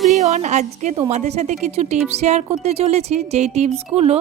Everyone, আজকে তোমাদের সাথে কিছু টিপস শেয়ার করতে চলেছি। যেই টিপসগুলো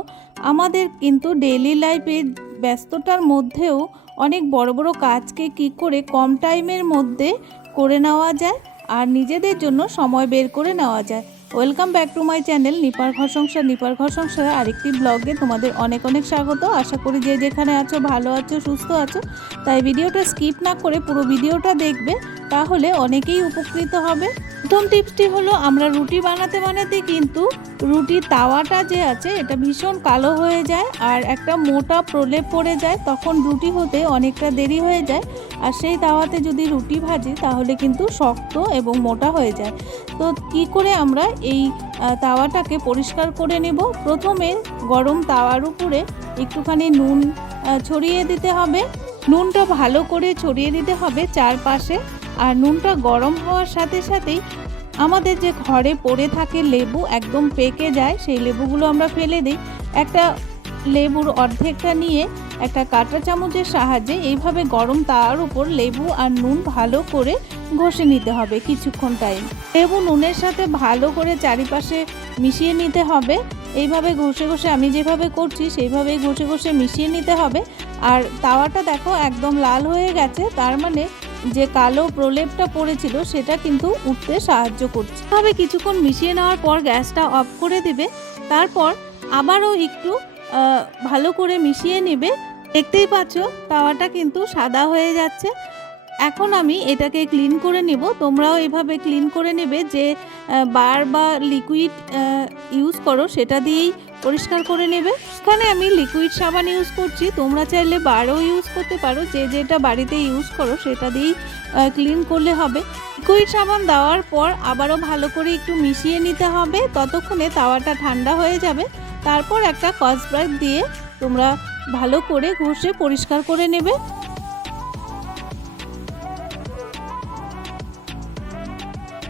আমাদের কিন্তু ডেইলি লাইফে ব্যস্ততার মধ্যেও অনেক বড় বড় কাজকে কি করে কম টাইমের মধ্যে করে নেওয়া যায় আর নিজেদের জন্য সময় বের করে নেওয়া যায়। Welcome back to my channel নিপার ঘর সংসার নিপার ঘর সংসারে আরেকটি ব্লগে তোমাদের অনেক অনেক স্বাগত। আশা করি যে যেখানে আছো ভালো আছো, সুস্থ আছো। তাই ভিডিওটা স্কিপ না করে পুরো ভিডিওটা দেখবে। তাহলে অনেকেই উপকৃত হবে। প্রথম টিপসটি হলো, আমরা রুটি বানাতে বানাতে কিন্তু রুটির তাওয়াটা যে আছে, এটা ভীষণ কালো হয়ে যায় আর একটা মোটা প্রলেপ পড়ে যায়। তখন রুটি হতে অনেকটা দেরি হয়ে যায় আর সেই তাওয়াতে যদি রুটি ভাজি, তাহলে কিন্তু শক্ত এবং মোটা হয়ে যায়। তো কি করে আমরা এই তাওয়াটাকে পরিষ্কার করে নেব? প্রথমে গরম তাওয়ার উপরে একটুখানি নুন ছড়িয়ে দিতে হবে। নুনটা ভালো করে ছড়িয়ে দিতে হবে চারপাশে। আর নুনটা গরম হওয়ার সাথে সাথেই আমাদের যে ঘরে পড়ে থাকে লেবু একদম পেকে যায়, সেই লেবুগুলো আমরা ফেলে দিই। একটা লেবুর অর্ধেকটা নিয়ে একটা কাঁটা চামচের সাহায্যে এইভাবে গরম তার উপর লেবু আর নুন ভালো করে ঘষে নিতে হবে কিছুক্ষণ টাইম লেবু নুনের সাথে ভালো করে চারিপাশে মিশিয়ে নিতে হবে। এইভাবে ঘষে ঘষে আমি যেভাবে করছি, সেইভাবেই ঘষে ঘষে মিশিয়ে নিতে হবে। আর তাওয়াটা দেখো একদম লাল হয়ে গেছে, তার মানে যে কালো প্রলেপটা পড়েছিল সেটা কিন্তু উঠতে সাহায্য করছে। তবে কিছুক্ষণ মিশিয়ে নেওয়ার পর গ্যাসটা অফ করে দিবে, তারপর আবারও একটু ভালো করে মিশিয়ে নেবে। দেখতেই পাচ্ছ, তাওয়াটা কিন্তু সাদা হয়ে যাচ্ছে। এখন আমি এটাকে ক্লিন করে নিব। তোমরাও এভাবে ক্লিন করে নেবে যে বার বা লিকুইড ইউজ করো, সেটা দিয়েই পরিষ্কার করে নেবে। এখানে আমি লিকুইড সাবান ইউজ করছি। তোমরা চাইলে বারও ইউজ করতে পারো। যে যেটা বাড়িতে ইউজ করো, সেটা দিয়েই ক্লিন করলে হবে। লিকুইড সাবান দেওয়ার পর আবারও ভালো করে একটু মিশিয়ে নিতে হবে। ততক্ষণে তাওয়াটা ঠান্ডা হয়ে যাবে। তারপর একটা কসব্রাইট দিয়ে তোমরা ভালো করে ঘষে পরিষ্কার করে নেবে।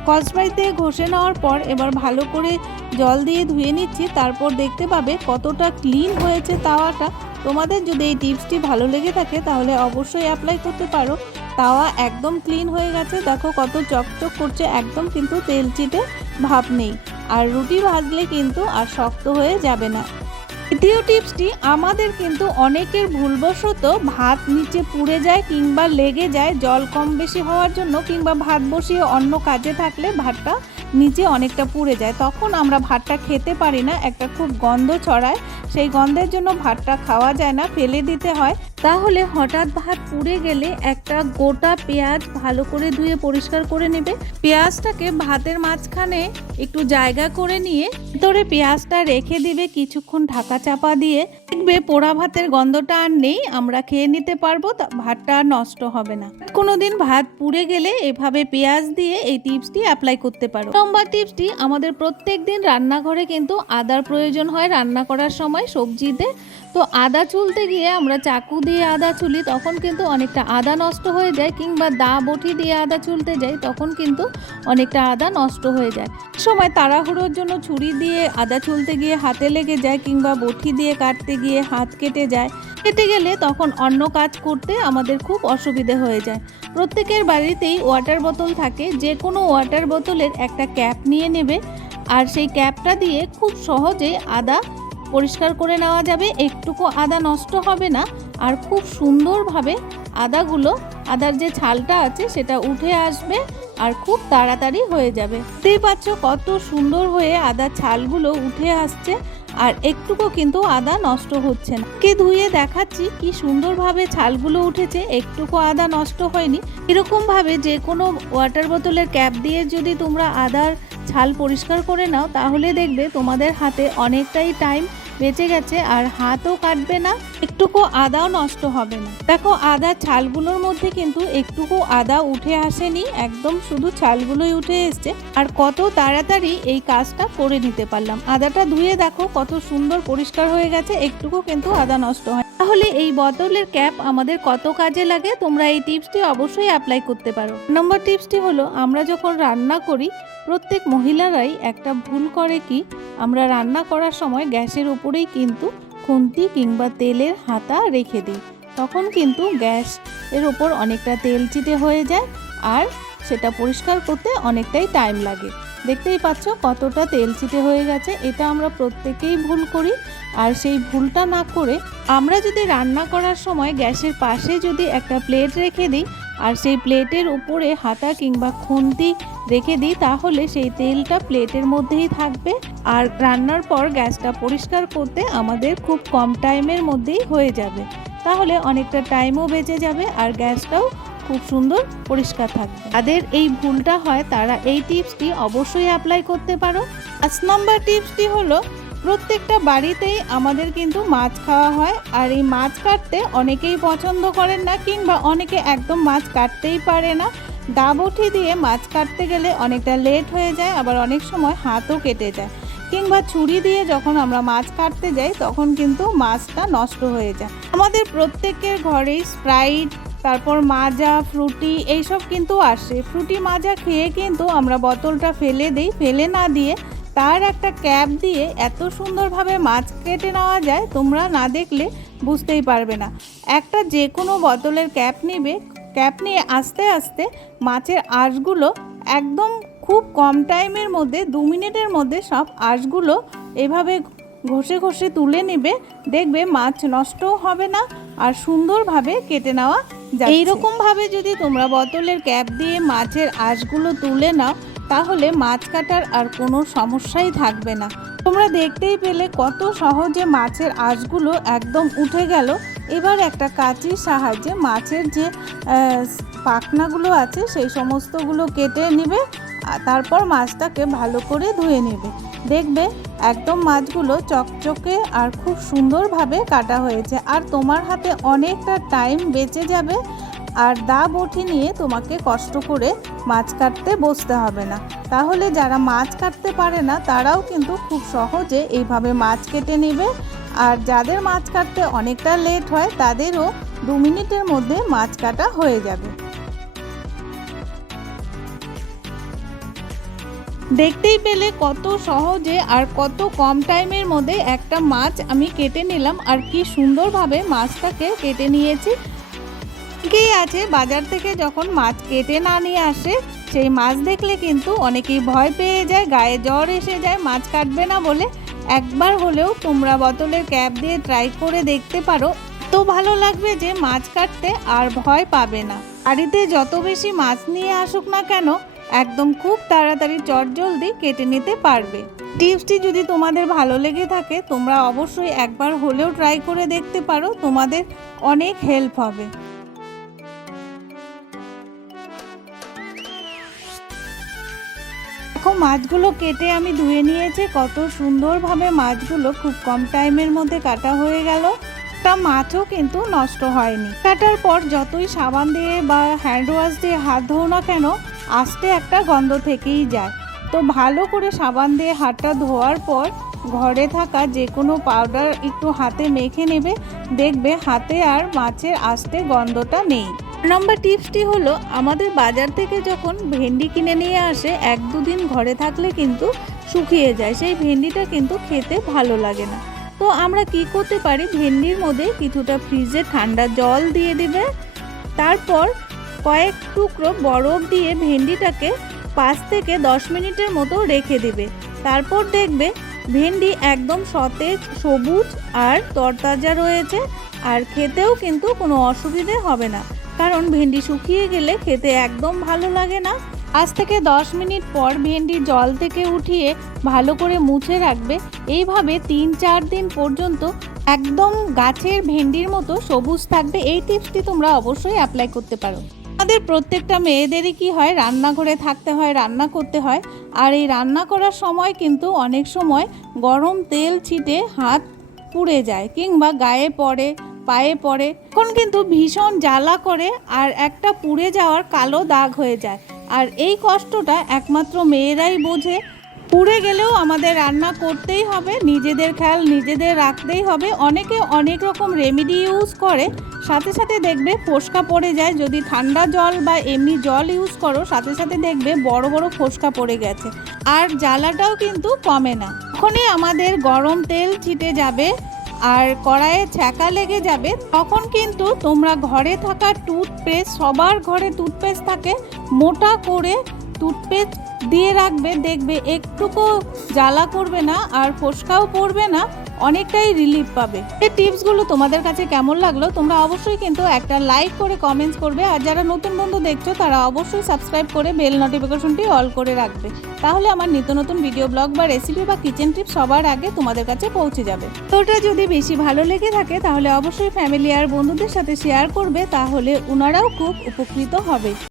কসব্রাইট দিয়ে ঘষে নেওয়ার পর এবার ভালো করে জল দিয়ে ধুয়ে নিচ্ছি, তারপর দেখতে পাবে কতটা ক্লিন হয়েছে তাওয়াটা। তোমাদের যদি এই টিপসটি ভালো লেগে থাকে, তাহলে অবশ্যই অ্যাপ্লাই করতে পারো। তাওয়া একদম ক্লিন হয়ে গেছে, দেখো কত চকচক করছে, একদম কিন্তু তেল চিটে ভাব নেই। আর রুটি ভাজলে কিন্তু আর শক্ত হয়ে যাবে না। দ্বিতীয় টিপসটি, আমাদের কিন্তু অনেকের ভুলবশত ভাত নিচে পুড়ে যায় কিংবা লেগে যায়, জল কম বেশি হওয়ার জন্য কিংবা ভাত বসিয়ে অন্য কাজে থাকলে ভাতটা নিচে অনেকটা পুড়ে যায়, তখন আমরা ভাতটা খেতে পারি না। একটা খুব গন্ধ ছড়ায়। সেই গন্ধের জন্য ভাতটা খাওয়া যায় না, ফেলে দিতে হয়। তাহলে হঠাৎ ভাত পুড়ে গেলে একটা গোটা পেঁয়াজ ভালো করে ধুয়ে পরিষ্কার করে নেবে। পেঁয়াজটাকে ভাতের মাঝখানে একটু জায়গা করে নিয়ে ভিতরে পেঁয়াজটা রেখে দিবে, কিছুক্ষণ ঢাকা চাপা দিয়ে। দেখবে পোড়া ভাতের গন্ধটা আর নেই, আমরা খেয়ে নিতে পারব ভাতটা আর নষ্ট হবে না। কোনোদিন ভাত পুড়ে গেলে এভাবে পেঁয়াজ দিয়ে এই টিপসটি অ্যাপ্লাই করতে পারো। নম্বর টিপসটি আমাদের প্রত্যেক দিন রান্নাঘরে কিন্তু আদার প্রয়োজন হয়। রান্না করার সময় সবজিতে তো আদা চুলতে গিয়ে আমরা চাকু দিয়ে আদা চুলি, তখন কিন্তু অনেকটা আদা নষ্ট হয়ে যায়, কিংবা দা বটি দিয়ে আদা চুলতে যাই, তখন কিন্তু অনেকটা আদা নষ্ট হয়ে যায়। সময় তাড়াহুড়োর জন্য ছুরি দিয়ে আদা চুলতে গিয়ে হাতে লেগে যায়, কিংবা বটি দিয়ে কাটতে গিয়ে হাত কেটে যায়। কেটে গেলে তখন অন্য কাজ করতে আমাদের খুব অসুবিধে হয়ে যায়। প্রত্যেকের বাড়িতেই ওয়াটার বোতল থাকে যে কোনো ওয়াটার বোতলের একটা ক্যাপ নিয়ে নেবে, আর সেই ক্যাপটা দিয়ে খুব সহজে আদা পরিষ্কার করে নেওয়া যাবে, একটুকু আদা নষ্ট হবে না, আর খুব সুন্দরভাবে আদাগুলো, আদার যে ছালটা আছে সেটা উঠে আসবে আর খুব তাড়াতাড়ি হয়ে যাবে। দেখতেই পাচ্ছ কত সুন্দর হয়ে আদার ছালগুলো উঠে আসছে, আর একটুকু কিন্তু আদা নষ্ট হচ্ছে না। কে ধুয়ে দেখাচ্ছি কি সুন্দরভাবে ছালগুলো উঠেছে, একটুকু আদা নষ্ট হয়নি। এরকমভাবে যে কোনো ওয়াটার বোতলের ক্যাপ দিয়ে যদি তোমরা আদার ছাল পরিষ্কার করে নাও, তাহলে দেখবে তোমাদের হাতে অনেকটাই টাইম বেঁচে গেছে আর হাতও কাটবে না। একটুকু আদাও নষ্ট হবে না। দেখো, আদা ছালগুলোর মধ্যে কিন্তু একটুকু আদা উঠে আসেনি, একদম শুধু ছালগুলোই উঠে এসছে। আর কত তাড়াতাড়ি এই কাজটা করে নিতে পারলাম। আদাটা ধুয়ে দেখো, কত সুন্দর পরিষ্কার হয়ে গেছে, একটুকু কিন্তু আদা নষ্ট হয়। তাহলে এই বোতলের ক্যাপ আমাদের কত কাজে লাগে? তোমরা এই টিপসটি অবশ্যই অ্যাপ্লাই করতে পারো। নম্বর টিপসটি হলো, আমরা যখন রান্না করি, প্রত্যেক মহিলারাই একটা ভুল করে কি, আমরা রান্না করার সময় গ্যাসের উপরেই কিন্তু খুন্তি কিংবা তেলের হাতা রেখে দিই। তখন কিন্তু গ্যাস এর ওপর অনেকটা তেল চিটে হয়ে যায় আর সেটা পরিষ্কার করতে অনেকটাই টাইম লাগে। দেখতেই পাচ্ছ কতটা তেল চিটে হয়ে গেছে, এটা আমরা প্রত্যেকেই ভুল করি। আর সেই ভুলটা না করে আমরা যদি রান্না করার সময় গ্যাসের পাশে যদি একটা প্লেট রেখে দিই আর সেই প্লেটের উপরে হাতা কিংবা খুন্তি রেখে দিই, তাহলে সেই তেলটা প্লেটের মধ্যেই থাকবে। আর রান্নার পর গ্যাসটা পরিষ্কার করতে আমাদের খুব কম টাইমের মধ্যেই হয়ে যাবে। তাহলে অনেকটা টাইমও বেঁচে যাবে আর গ্যাসটাও খুব সুন্দর পরিষ্কার থাকবে। যাদের এই ভুলটা হয়, তারা এই টিপসটি অবশ্যই অ্যাপ্লাই করতে পারো। পাঁচ নম্বর টিপসটি হলো প্রত্যেকটা বাড়িতেই আমাদের কিন্তু মাছ খাওয়া হয়, আর এই মাছ কাটতে অনেকেই পছন্দ করেন না কিংবা অনেকে একদম মাছ কাটতেই পারে না। ডাবঠি দিয়ে মাছ কাটতে গেলে অনেকটা লেট হয়ে যায়, আবার অনেক সময় হাতও কেটে যায়। কিংবা ছুরি দিয়ে যখন আমরা মাছ কাটতে যাই, তখন কিন্তু মাছটা নষ্ট হয়ে যায়। আমাদের প্রত্যেকের ঘরেই স্প্রাইট, তারপর মাজা, ফ্রুটি এইসব কিন্তু আসে। ফ্রুটি মাজা খেয়ে কিন্তু আমরা বোতলটা ফেলে দিই। ফেলে না দিয়ে তার একটা ক্যাপ দিয়ে এত সুন্দরভাবে মাছ কেটে নেওয়া যায়, তোমরা না দেখলে বুঝতেই পারবে না। একটা যে কোনো বোতলের ক্যাপ নিবে, ক্যাপ নিয়ে আস্তে আস্তে মাছের আঁশগুলো একদম খুব কম টাইমের মধ্যে, দু মিনিটের মধ্যে সব আঁশগুলো এভাবে ঘষে ঘষে তুলে নেবে, দেখবে মাছ নষ্টও হবে না আর সুন্দরভাবে কেটে নেওয়া যায় এইরকমভাবে যদি তোমরা বোতলের ক্যাপ দিয়ে মাছের আঁশগুলো তুলে নাও তাহলে মাছ কাটার আর কোনো সমস্যাই থাকবে না। তোমরা দেখতেই পেলে কত সহজে মাছের আঁশগুলো একদম উঠে গেল। এবার একটা কাঁচির সাহায্যে মাছের যে পাখনাগুলো আছে, সেই সমস্তগুলো কেটে নেবে তারপর মাছটাকে ভালো করে ধুয়ে নেবে। দেখবে একদম মাছগুলো চকচকে আর খুব সুন্দরভাবে কাটা হয়েছে। আর তোমার হাতে অনেকটা টাইম বেঁচে যাবে। আর দা বটি নিয়ে তোমাকে কষ্ট করে মাছ কাটতে বসতে হবে না। তাহলে যারা মাছ কাটতে পারে না, তারাও কিন্তু খুব সহজে এইভাবে মাছ কেটে নেবে। আর যাদের মাছ কাটতে অনেকটা লেট হয়, তাদেরও দু মিনিটের মধ্যে মাছ কাটা হয়ে যাবে। দেখতেই পেলে কত সহজে আর কত কম টাইমের মধ্যে একটা মাছ আমি কেটে নিলাম। আর কি সুন্দরভাবে মাছটাকে কেটে নিয়েছি। অনেকেই আছে বাজার থেকে যখন মাছ কেটে না নিয়ে আসে, সেই মাছ দেখলে কিন্তু অনেকেই ভয় পেয়ে যায়, গায়ে জ্বর এসে যায়, মাছ কাটবে না বলে। একবার হলেও তোমরা বোতলের ক্যাপ দিয়ে ট্রাই করে দেখতে পারো। তো ভালো লাগবে যে মাছ কাটতে আর ভয় পাবে না। বাড়িতে যত বেশি মাছ নিয়ে আসুক না কেন, একদম খুব তাড়াতাড়ি চটজলদি কেটে নিতে পারবে। টিপসটি যদি তোমাদের ভালো লেগে থাকে, তোমরা অবশ্যই একবার হলেও ট্রাই করে দেখতে পারো। তোমাদের অনেক হেল্প হবে। দেখো, মাছগুলো কেটে আমি ধুয়ে নিয়েছি। কত সুন্দরভাবে মাছগুলো খুব কম টাইমের মধ্যে কাটা হয়ে গেল। তা মাছও কিন্তু নষ্ট হয়নি। কাটার পর যতই সাবান দিয়ে বা হ্যান্ড ওয়াশ দিয়ে হাত ধোও না কেন, আস্তে একটা গন্ধ থেকেই যায়। তো ভালো করে সাবান দিয়ে হাতটা ধোয়ার পর ঘরে থাকা যে কোনো পাউডার একটু হাতে মেখে নেবে। দেখবে হাতে আর মাছের আস্তে গন্ধটা নেই। নম্বর টিপসটি হলো, আমাদের বাজার থেকে যখন ভেন্ডি কিনে নিয়ে আসে, এক দুদিন ঘরে থাকলে কিন্তু শুকিয়ে যায়। সেই ভেন্ডিটা কিন্তু খেতে ভালো লাগে না। তো আমরা কি করতে পারি? ভেন্ডির মধ্যে কিছুটা ফ্রিজে ঠান্ডা জল দিয়ে দিবে। তারপর কয়েক টুকরো বরফ দিয়ে ভেন্ডিটাকে পাঁচ থেকে দশ মিনিটের মতো রেখে দেবে। তারপর দেখবে ভেন্ডি একদম সতেজ, সবুজ আর তরতাজা রয়েছে। আর খেতেও কিন্তু কোনো অসুবিধে হবে না। কারণ ভেন্ডি শুকিয়ে গেলে খেতে একদম ভালো লাগে না। আজ থেকে দশ মিনিট পর ভেন্ডি জল থেকে উঠিয়ে ভালো করে মুছে রাখবে। এইভাবে তিন চার দিন পর্যন্ত একদম গাছের ভেন্ডির মতো সবুজ থাকবে। এই টিপসটি তোমরা অবশ্যই অ্যাপ্লাই করতে পারো। আমাদের প্রত্যেকটা মেয়েদেরই কি হয়, রান্নাঘরে থাকতে হয়, রান্না করতে হয়। আর এই রান্না করার সময় কিন্তু অনেক সময় গরম তেল ছিটে হাত পুড়ে যায় কিংবা গায়ে পড়ে। পায়ে পড়ে। এখন কিন্তু ভীষণ জ্বালা করে আর একটা পুড়ে যাওয়ার কালো দাগ হয়ে যায়। আর এই কষ্টটা একমাত্র মেয়েরাই বোঝে। পুড়ে গেলেও আমাদের রান্না করতেই হবে, নিজেদের খেয়াল নিজেদের রাখতেই হবে। অনেকে অনেক রকম রেমেডি ইউজ করে, সাথে সাথে দেখবে ফোসকা পড়ে যায়। যদি ঠান্ডা জল বা এমনি জল ইউজ করো, সাথে সাথে দেখবে বড় বড় ফোসকা পড়ে গেছে। আর জ্বালাটাও কিন্তু কমে না। তখনই আমাদের গরম তেল ছিটে যাবে। আর কড়াইয়ে ছ্যাঁকা লেগে যাবে, তখন কিন্তু তোমরা ঘরে থাকা টুথপেস্ট সবার ঘরে টুথপেস্ট থাকে, মোটা করে টুথপেস্ট দিয়ে রাখবে, দেখবে একটুকু জ্বালা করবে না আর ফোসকাও পড়বে না, অনেকটাই রিলিফ পাবে। এই টিপসগুলো তোমাদের কাছে কেমন লাগল, তোমরা অবশ্যই কিন্তু একটা লাইক করে কমেন্টস করবে, আর যারা নতুন বন্ধু দেখছ, তারা অবশ্যই সাবস্ক্রাইব করে বেল নোটিফিকেশনটি অল করে রাখবে। তাহলে আমার নিত্য নতুন ভিডিও ব্লগ বা রেসিপি বা কিচেন টিপস সবার আগে তোমাদের কাছে পৌঁছে যাবে। তো ওটা যদি বেশি ভালো লেগে থাকে, তাহলে অবশ্যই ফ্যামিলি আর বন্ধুদের সাথে শেয়ার করবে, তাহলে ওনারাও খুব উপকৃত হবে।